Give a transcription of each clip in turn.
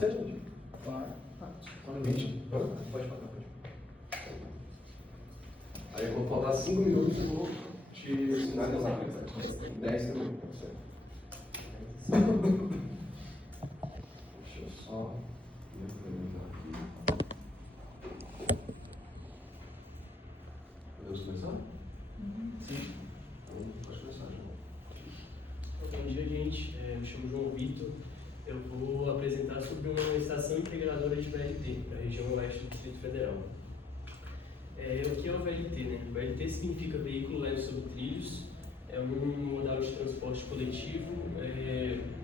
Claro. Pode falar, pode. Aí quando faltar 5 minutos eu vou te sinalizar. 10 minutos. Deixa eu só me implementar aqui. Podemos começar? Sim. Então, pode começar, João. Bom dia, gente. Me chamo João Vitor. Eu vou apresentar sobre uma estação integradora de VLT, da região oeste do Distrito Federal. O que é o VLT, né? O VLT significa Veículo Leve sobre Trilhos. É um modal de transporte coletivo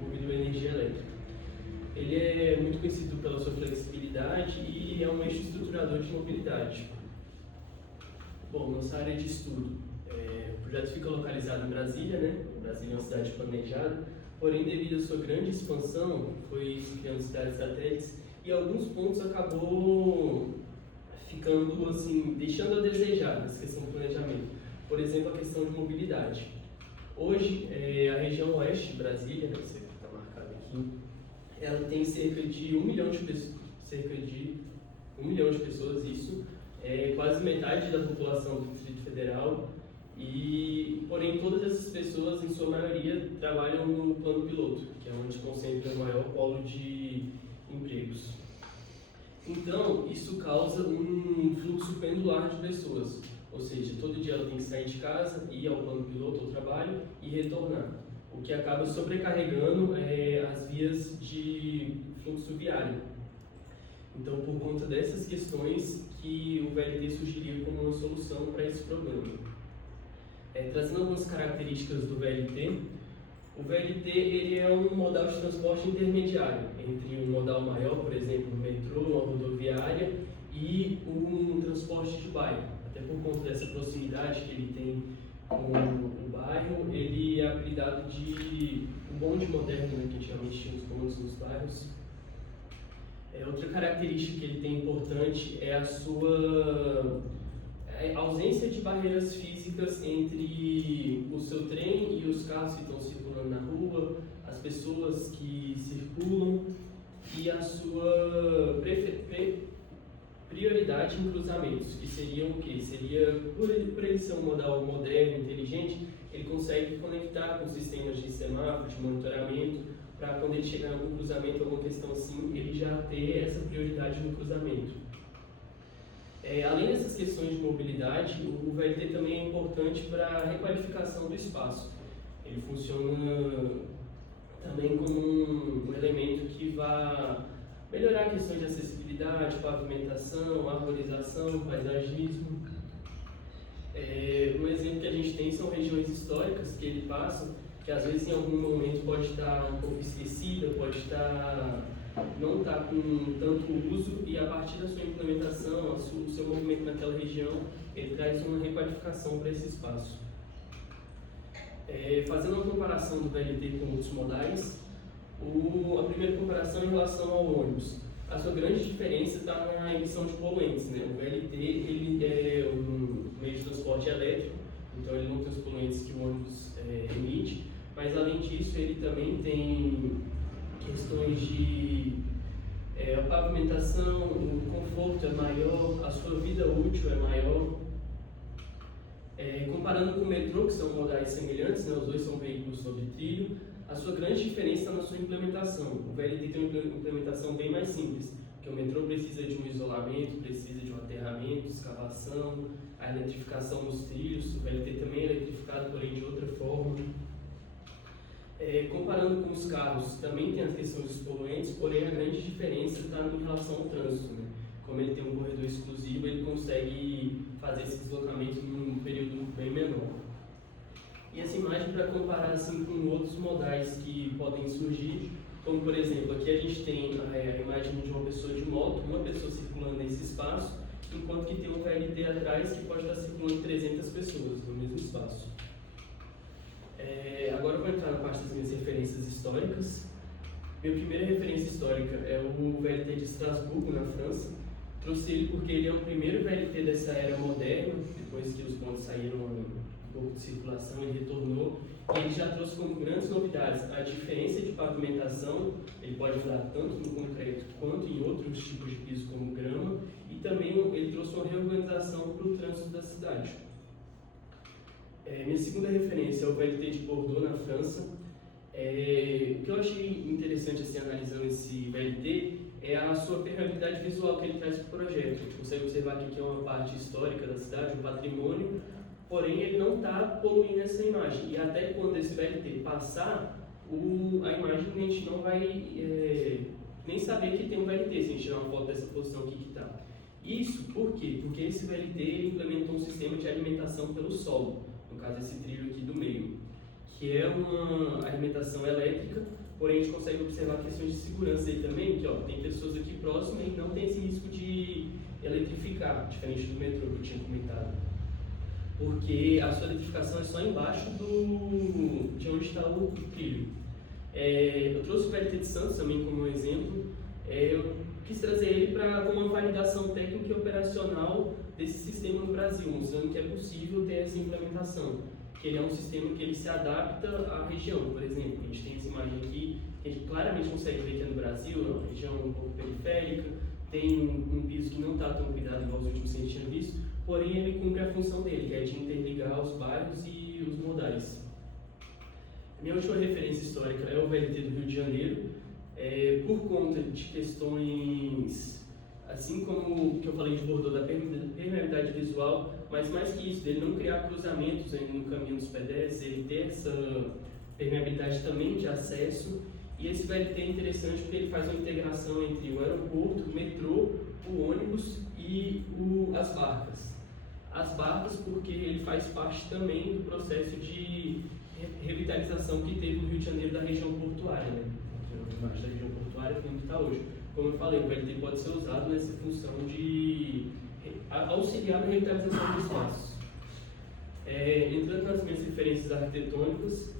movido a energia elétrica. Ele é muito conhecido pela sua flexibilidade e é um eixo estruturador de mobilidade. Bom, nossa área de estudo. O projeto fica localizado em Brasília, né? Brasília é uma cidade planejada, porém, devido à sua grande expansão, foi criando cidades satélites e alguns pontos acabou ficando, assim, deixando a desejar nessa questão do planejamento. Por exemplo, a questão de mobilidade. Hoje, a região oeste de Brasília, que está marcada aqui, ela tem cerca de 1 milhão de pessoas, isso é quase metade da população do Distrito Federal. Porém, todas essas pessoas, em sua maioria, trabalham no plano piloto, que é onde concentra o maior polo de empregos. Então, isso causa um fluxo pendular de pessoas, ou seja, todo dia ela tem que sair de casa, ir ao plano piloto, ao trabalho e retornar, o que acaba sobrecarregando as vias de fluxo viário. Então, por conta dessas questões que o VLT surgiria como uma solução para esse problema. Trazendo algumas características do VLT, o VLT ele é um modal de transporte intermediário entre um modal maior, por exemplo, o metrô, uma rodoviária, e um transporte de bairro. Até por conta dessa proximidade que ele tem com o bairro, ele é apelidado de um bonde moderno, né, que antigamente tinha os bondes nos bairros. Outra característica que ele tem importante é a sua ausência de barreiras físicas entre o seu trem e os carros que estão circulando na rua, as pessoas que circulam e a sua prioridade em cruzamentos, que seriam o quê? Seria, por ele ser um modal moderno, inteligente, ele consegue conectar com sistemas de semáforo, de monitoramento, para quando ele chegar em algum cruzamento, alguma questão assim, ele já ter essa prioridade no cruzamento. Além dessas questões de mobilidade, o VLT também é importante para a requalificação do espaço. Ele funciona também como um elemento que vai melhorar questões de acessibilidade, pavimentação, arborização, paisagismo. Um exemplo que a gente tem são regiões históricas que ele passa, que às vezes em algum momento pode estar um pouco esquecida, não está com tanto uso, e a partir da sua implementação, o seu movimento naquela região, ele traz uma requalificação para esse espaço. Fazendo uma comparação do VLT com outros modais, a primeira comparação é em relação ao ônibus. A sua grande diferença está na emissão de poluentes, né? O VLT ele é um meio de transporte elétrico, então ele não tem os poluentes que o ônibus emite, mas além disso ele também tem questões de pavimentação, o conforto é maior, a sua vida útil é maior. Comparando com o metrô, que são modais semelhantes, né, os dois são veículos sobre trilho, a sua grande diferença está na sua implementação. O VLT tem uma implementação bem mais simples, porque o metrô precisa de um isolamento, precisa de um aterramento, escavação, a eletrificação dos trilhos. O VLT também é eletrificado, porém de outra forma. Comparando com os carros, também tem as questões dos poluentes, porém a grande diferença está em relação ao trânsito, né? Como ele tem um corredor exclusivo, ele consegue fazer esse deslocamento num período bem menor. E essa imagem para comparar assim, com outros modais que podem surgir, como por exemplo, aqui a gente tem a imagem de uma pessoa de moto, uma pessoa circulando nesse espaço, enquanto que tem um VLT atrás que pode estar circulando 300 pessoas no mesmo espaço. Agora eu vou entrar na parte das minhas referências históricas. Minha primeira referência histórica é o VLT de Estrasburgo, na França. Trouxe ele porque ele é o primeiro VLT dessa era moderna, depois que os bondes saíram do pouco de circulação, ele retornou, e ele já trouxe como grandes novidades a diferença de pavimentação, ele pode usar tanto no concreto quanto em outros tipos de piso como grama, e também ele trouxe uma reorganização para o trânsito da cidade. Minha segunda referência é o VLT de Bordeaux, na França. O que eu achei interessante assim, analisando esse VLT é a sua permeabilidade visual que ele traz para o projeto. A gente consegue observar que aqui é uma parte histórica da cidade, um patrimônio, porém ele não está poluindo essa imagem. E até quando esse VLT passar, a imagem a gente não vai nem saber que tem um VLT, se a gente tirar uma foto dessa posição aqui que está. Isso por quê? Porque esse VLT ele implementou um sistema de alimentação pelo solo, no caso esse trilho aqui do meio, que é uma alimentação elétrica, porém a gente consegue observar questões de segurança aí também, que ó, tem pessoas aqui próximas e não tem esse risco de eletrificar, diferente do metrô que eu tinha comentado. Porque a sua eletrificação é só embaixo de onde está o trilho. Eu trouxe o VLT de Santos também como exemplo. Eu quis trazer ele como uma validação técnica e operacional desse sistema no Brasil, mostrando que é possível ter essa implementação. Que ele é um sistema que ele se adapta à região. Por exemplo, a gente tem essa imagem aqui, que a gente claramente consegue ver que é no Brasil, é uma região um pouco periférica, tem um piso que não está tão cuidado igual os últimos que a gente tinha visto, porém ele cumpre a função dele, que é de interligar os bairros e os modais. Minha última referência histórica é o VLT do Rio de Janeiro, por conta de questões, assim como o que eu falei de Bordeaux, da permeabilidade visual, mas mais que isso, dele não criar cruzamentos no caminho dos pedestres, ele ter essa permeabilidade também de acesso. E esse VLT é interessante porque ele faz uma integração entre o aeroporto, o metrô, o ônibus e as barcas. As barcas porque ele faz parte também do processo de revitalização que teve no Rio de Janeiro da região portuária, né? Embaixo da região portuária como está hoje. Como eu falei, o VLT pode ser usado nessa função de auxiliar na revitalização dos espaços. Entrando nas minhas referências arquitetônicas,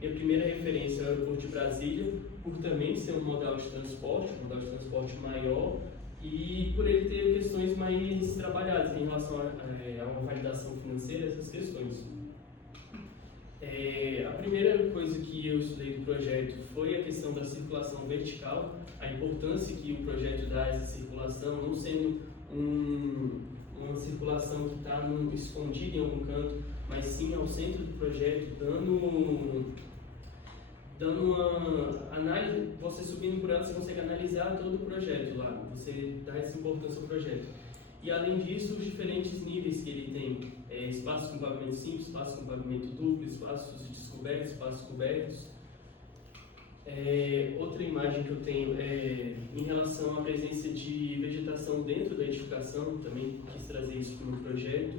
minha primeira referência é o aeroporto de Brasília, por também ser um modal de transporte maior, e por ele ter questões mais trabalhadas em relação a uma validação financeira, essas questões. A primeira coisa que eu estudei do projeto foi a questão da circulação vertical, a importância que o projeto dá a essa circulação, não sendo uma circulação que está escondida em algum canto, mas sim ao centro do projeto, dando uma análise. Você subindo por ela, você consegue analisar todo o projeto lá, você dá essa importância ao projeto. E além disso, os diferentes níveis que ele tem, espaços com pavimento simples, espaços com pavimento duplo, espaços descobertos, espaços cobertos. Outra imagem que eu tenho é em relação à presença de vegetação dentro da edificação, também quis trazer isso para o projeto,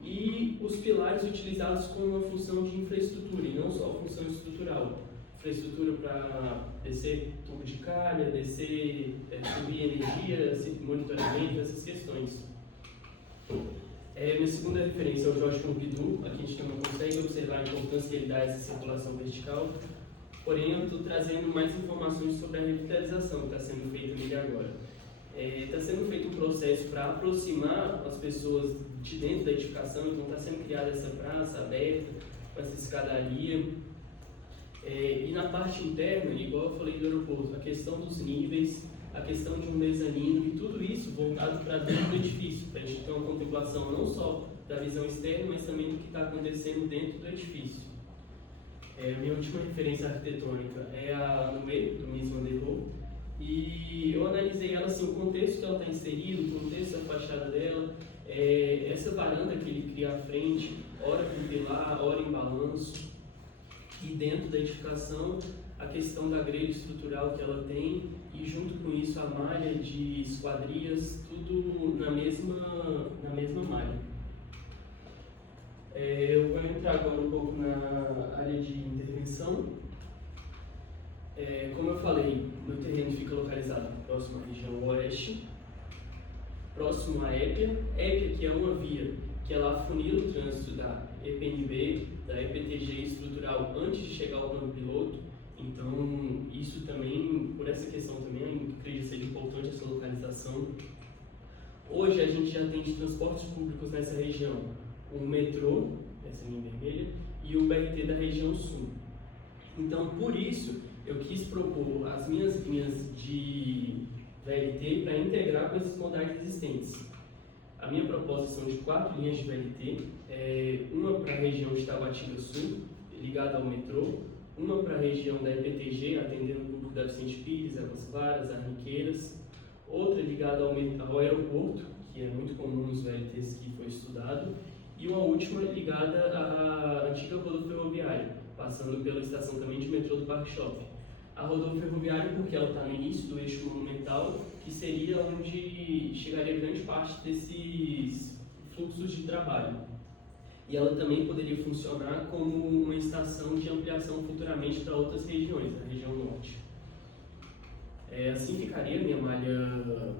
e os pilares utilizados como uma função de infraestrutura, e não só função estrutural. Infraestrutura para descer tubo de calha, subir energia, monitoramento, essas questões. Minha segunda referência é o Jorge Pompidou. Aqui a gente também consegue observar a importância que ele dá a essa circulação vertical, porém eu estou trazendo mais informações sobre a revitalização que está sendo feita nele agora. Está sendo feito um processo para aproximar as pessoas de dentro da edificação, então está sendo criada essa praça aberta, com essa escadaria. E na parte interna, igual eu falei do aeroporto, a questão dos níveis, a questão de um mezanino e tudo isso voltado para dentro do edifício, para a gente ter uma contemplação não só da visão externa, mas também do que está acontecendo dentro do edifício. Minha última referência arquitetônica é a Noé, do Mies van der Rohe, e eu analisei ela assim, o contexto que ela está inserida, o contexto da fachada dela, essa varanda que ele cria à frente, ora com pilar, ora em balanço. E dentro da edificação, a questão da grelha estrutural que ela tem, e junto com isso a malha de esquadrias, tudo na mesma malha. Eu vou entrar agora um pouco na área de intervenção. Como eu falei, meu terreno fica localizado próximo à região oeste, próximo à Épia, que é uma via que ela afunila o trânsito da EPNB, da EPTG estrutural antes de chegar ao plano piloto. Então, isso também, por essa questão também, eu acredito ser importante essa localização. Hoje a gente já tem de transportes públicos nessa região o metrô, essa linha vermelha, e o BRT da região sul. Então, por isso, eu quis propor as minhas linhas de VLT para integrar com esses modais existentes. A minha proposta são de 4 linhas de VLT, uma para a região de Taguatinga Sul, ligada ao metrô, uma para a região da EPTG, atendendo o público da Vicente Pires, Águas Claras, Arniqueiras, outra ligada ao aeroporto, que é muito comum nos VLTs que foi estudado, e uma última ligada à antiga rodovia ferroviária, passando pela estação também de metrô do Parque Shopping. A rodovia ferroviária porque ela está no início do eixo monumental, que seria onde chegaria grande parte desses fluxos de trabalho. E ela também poderia funcionar como uma estação de ampliação futuramente para outras regiões, da região norte. Assim ficaria a minha malha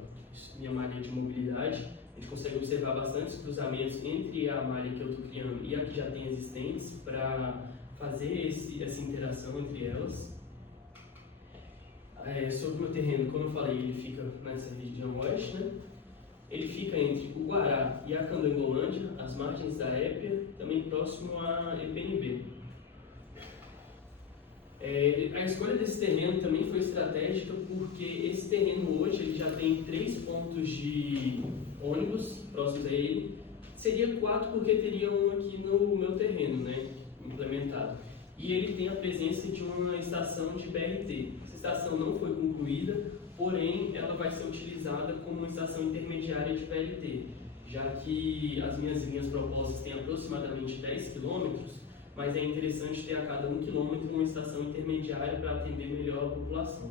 de mobilidade. A gente consegue observar bastantes cruzamentos entre a malha que eu estou criando e a que já tem existentes para fazer essa interação entre elas. Sobre o meu terreno, como eu falei, ele fica nessa região oeste, né? Ele fica entre o Guará e a Candangolândia, as margens da Épia, também próximo à EPNB. A escolha desse terreno também foi estratégica porque esse terreno hoje ele já tem 3 pontos de ônibus próximos a ele. Seria 4 porque teria um aqui no meu terreno, né, implementado. E ele tem a presença de uma estação de BRT. Essa estação não foi concluída, porém ela vai ser utilizada como uma estação intermediária de VLT, já que as minhas linhas propostas têm aproximadamente 10 km, mas é interessante ter a cada 1 km uma estação intermediária para atender melhor a população.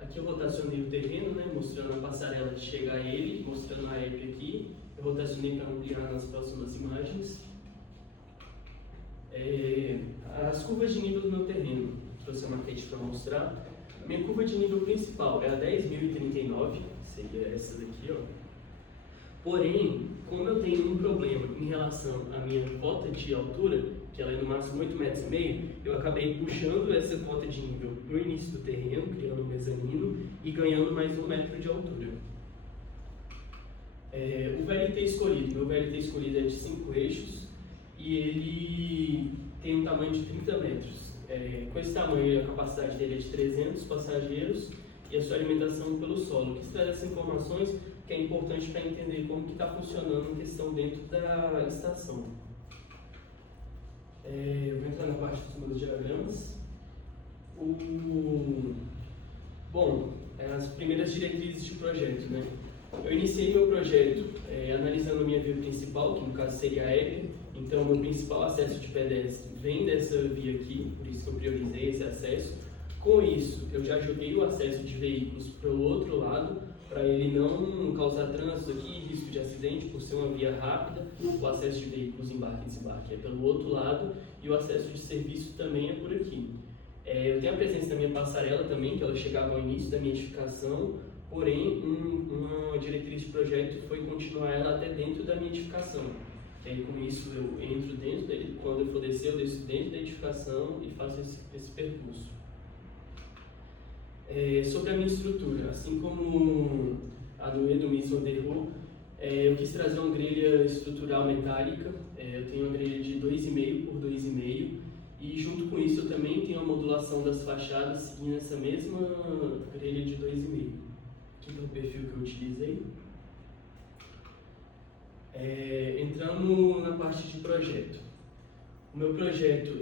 Aqui eu rotacionei o terreno, né, mostrando a passarela de chegar a ele, mostrando a EP aqui. Eu rotacionei para ampliar nas próximas imagens. As curvas de nível do meu terreno, trouxe a maquete para mostrar. A minha curva de nível principal é a 10.039, seria essa daqui, ó. Porém, como eu tenho um problema em relação à minha cota de altura, que ela é no máximo 8,5 metros, eu acabei puxando essa cota de nível para o início do terreno, criando um mezanino e ganhando mais 1 metro de altura. O VLT escolhido, meu VLT escolhido é de 5 eixos e ele tem um tamanho de 30 metros. Com esse tamanho, a capacidade dele é de 300 passageiros e a sua alimentação pelo solo. Quis trazer essas informações que é importante para entender como que está funcionando a questão dentro da estação. Eu vou entrar na parte dos meus diagramas. Bom, as primeiras diretrizes de projeto, né? Eu iniciei meu projeto analisando a minha via principal, que no caso seria aérea. Então, meu principal acesso de pedestre vem dessa via aqui, por isso que eu priorizei esse acesso. Com isso, eu já joguei o acesso de veículos para o outro lado, para ele não causar trânsito aqui, risco de acidente, por ser uma via rápida. O acesso de veículos embarque e desembarque é pelo outro lado e o acesso de serviço também é por aqui. Eu tenho a presença da minha passarela também, que ela chegava ao início da minha edificação, porém, uma diretriz de projeto foi continuar ela até dentro da minha edificação. E aí, com isso, eu entro dentro dele, quando eu for descer, eu desço dentro da edificação e faço esse percurso. Sobre a minha estrutura, assim como a do Edu Misson derrou, eu quis trazer uma grelha estrutural metálica. Eu tenho uma grelha de 2,5 por 2,5 e junto com isso eu também tenho a modulação das fachadas seguindo essa mesma grelha de 2,5. Aqui é o perfil que eu utilizei. Entrando na parte de projeto. O meu projeto,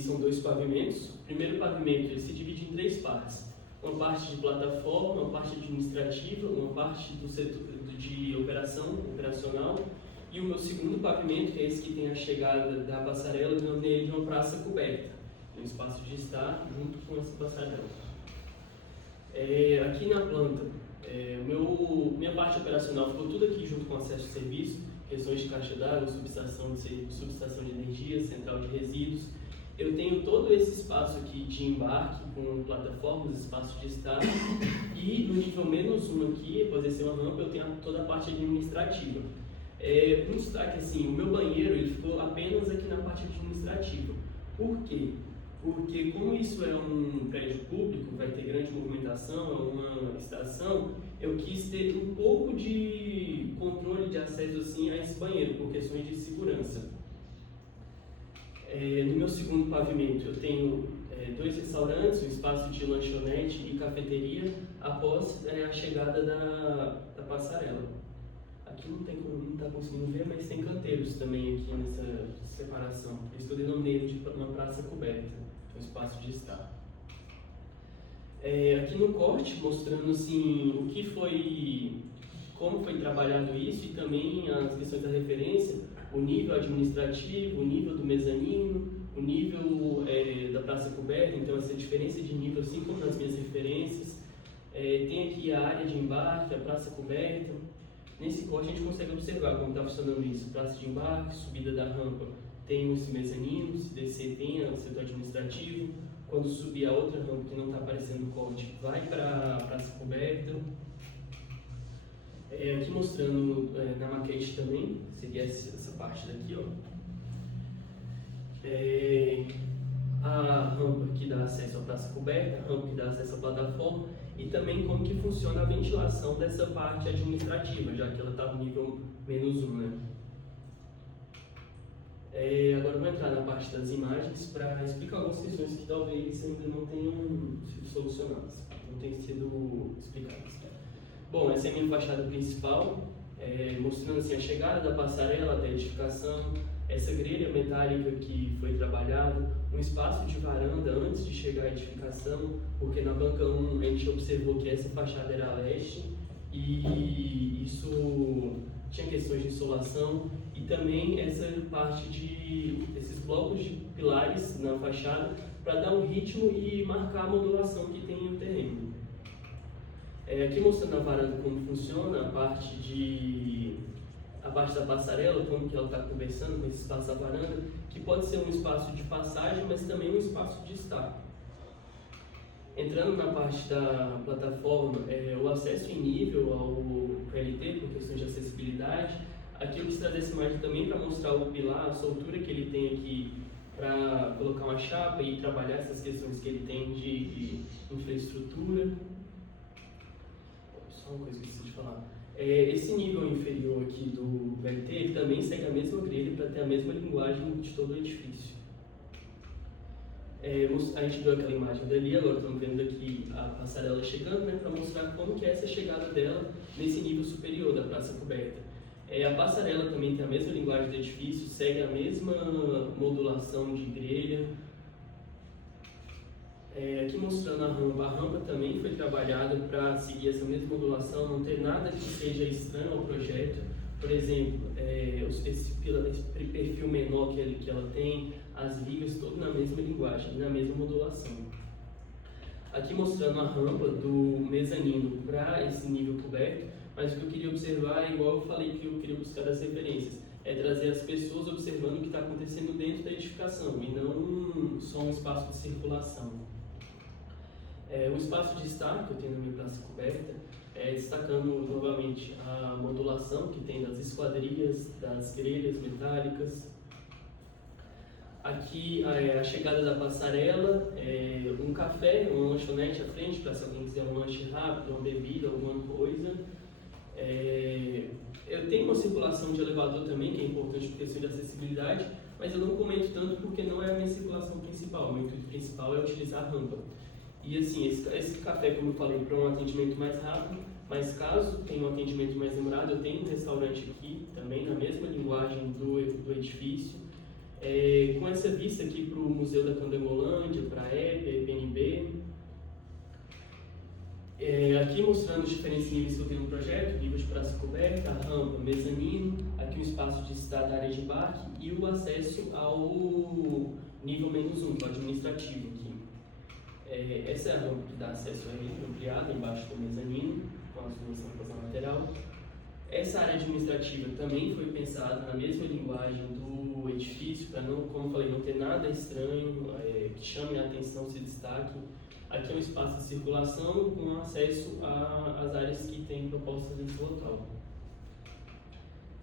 são 2 pavimentos. O primeiro pavimento ele se divide em 3 partes. Uma parte de plataforma, uma parte administrativa, uma parte do setor de operacional. E o meu segundo pavimento, que é esse que tem a chegada da passarela, nele de uma praça coberta. Um espaço de estar junto com essa passarela. Aqui na planta, minha parte operacional ficou tudo aqui junto com acesso de serviço, questões de caixa d'água, subestação de energia, central de resíduos. Eu tenho todo esse espaço aqui de embarque com plataformas, espaço de estar e no nível -1 aqui, após descer uma rampa, eu tenho toda a parte administrativa. Um destaque assim, o meu banheiro ele ficou apenas aqui na parte administrativa. Por quê? porque como isso é um prédio público, vai ter grande movimentação, é uma estação, eu quis ter um pouco de controle de acesso assim, a esse banheiro, por questões de segurança. No meu segundo pavimento eu tenho 2 restaurantes, um espaço de lanchonete e cafeteria após a chegada da passarela. Aqui não está conseguindo ver, mas tem canteiros também aqui nessa separação. Por isso que eu denominei de uma praça coberta, um espaço de estar. Aqui no corte, mostrando assim, como foi trabalhado isso e também as questões da referência, o nível administrativo, o nível do mezanino, o nível da praça coberta, então essa diferença de nível, assim como nas minhas referências. Tem aqui a área de embarque, a praça coberta. Nesse corte a gente consegue observar como está funcionando isso. Praça de embarque, subida da rampa, tem esse mezanino, se descer tem o setor administrativo. Quando subir a outra rampa que não está aparecendo no corte, vai para a praça coberta. Aqui mostrando na maquete também, seria essa parte daqui, ó. A rampa que dá acesso à praça coberta, a rampa que dá acesso à plataforma e também como que funciona a ventilação dessa parte administrativa, já que ela está no nível -1, né? Agora eu vou entrar na parte das imagens para explicar algumas questões que talvez ainda não tenham sido solucionadas, não tenham sido explicadas. Bom, essa é a minha fachada principal, mostrando assim, a chegada da passarela até a edificação, essa grelha metálica que foi trabalhada, um espaço de varanda antes de chegar à edificação, porque na banca 1 a gente observou que essa fachada era a leste e isso tinha questões de insolação e também essa parte desses blocos de pilares na fachada para dar um ritmo e marcar a modulação que tem no terreno. Aqui mostrando a varanda como funciona, a parte da passarela, como que ela está conversando com esse espaço da varanda, que pode ser um espaço de passagem, mas também um espaço de estar. Entrando na parte da plataforma, o acesso em nível ao PLT, por questões de acessibilidade. Aqui eu quis trazer essa imagem também para mostrar o pilar, a soltura que ele tem aqui para colocar uma chapa e trabalhar essas questões que ele tem de infraestrutura. Só uma coisa que eu esqueci de falar. Esse nível inferior aqui do VLT, ele também segue a mesma grelha para ter a mesma linguagem de todo o edifício. A gente viu aquela imagem dali, agora estamos vendo aqui a passarela chegando, né, para mostrar como que é essa chegada dela nesse nível superior da praça coberta. A passarela também tem a mesma linguagem do edifício, segue a mesma modulação de grelha. Aqui mostrando a rampa também foi trabalhada para seguir essa mesma modulação, não ter nada que seja estranho ao projeto. Por exemplo, esse perfil menor que ela tem, as vigas, tudo na mesma linguagem, na mesma modulação. Aqui mostrando a rampa do mezanino para esse nível coberto, mas o que eu queria observar é igual eu falei que eu queria buscar das referências, trazer as pessoas observando o que está acontecendo dentro da edificação e não só um espaço de circulação. O espaço de destaque que eu tenho na minha praça coberta, destacando novamente a modulação que tem das esquadrias, das grelhas metálicas. Aqui a chegada da passarela, um café, uma lanchonete à frente, para se alguém quiser um lanche rápido, uma bebida, alguma coisa. Eu tenho uma circulação de elevador também, que é importante por questão de acessibilidade, mas eu não comento tanto porque não é a minha circulação principal. O meu intuito principal é utilizar a rampa. E assim, esse café, como eu falei, para um atendimento mais rápido, mas caso tenha um atendimento mais demorado, eu tenho um restaurante aqui, também na mesma linguagem do edifício, com essa vista aqui para o Museu da Candangolândia, para a EPA, PNB. Aqui mostrando os diferentes níveis que eu tenho no projeto, nível de praça coberta, a rampa, mezanino, aqui um espaço de estar da área de embarque e o acesso ao nível -1, que é o administrativo aqui. Essa é a rampa que dá acesso a ele, ampliada, embaixo do mezanino, com as duas rampas na lateral. Essa área administrativa também foi pensada na mesma linguagem do edifício, para não, como eu falei, não ter nada estranho, que chame a atenção, se destaque. Aqui é um espaço de circulação com acesso às áreas que têm propostas nesse local.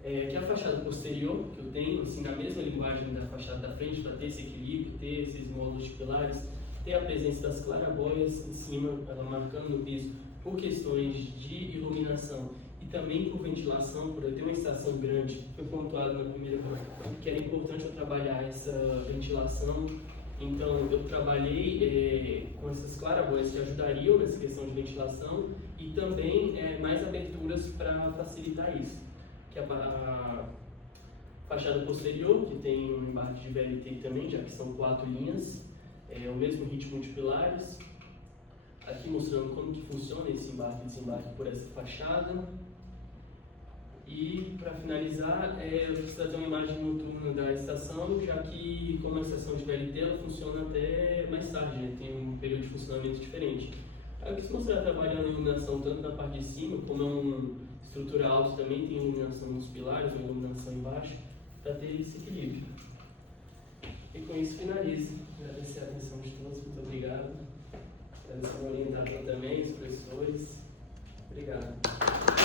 Aqui é a fachada posterior que eu tenho, assim, na mesma linguagem da fachada da frente, para ter esse equilíbrio, ter esses módulos de pilares, ter a presença das claraboias em cima, ela marcando no piso, por questões de iluminação e também por ventilação, por eu ter uma estação grande, foi pontuado na primeira vez, que era importante eu trabalhar essa ventilação. Então, eu trabalhei com essas claraboias que ajudariam nessa questão de ventilação e também mais aberturas para facilitar isso. Que a fachada posterior, que tem um embate de VLT também, já que são 4 linhas, o mesmo ritmo de pilares. Aqui mostrando como que funciona esse embarque e desembarque por essa fachada. E para finalizar, eu quis trazer uma imagem noturna da estação, já que como a estação de VLT ela funciona até mais tarde, né? Tem um período de funcionamento diferente. Aí eu quis mostrar trabalhando a iluminação tanto na parte de cima, como é uma estrutura alta também tem iluminação nos pilares, ou iluminação embaixo, para ter esse equilíbrio. E com isso finalizo. Agradecer a atenção de todos, muito obrigado. Agradecer ao orientador também, os professores. Obrigado.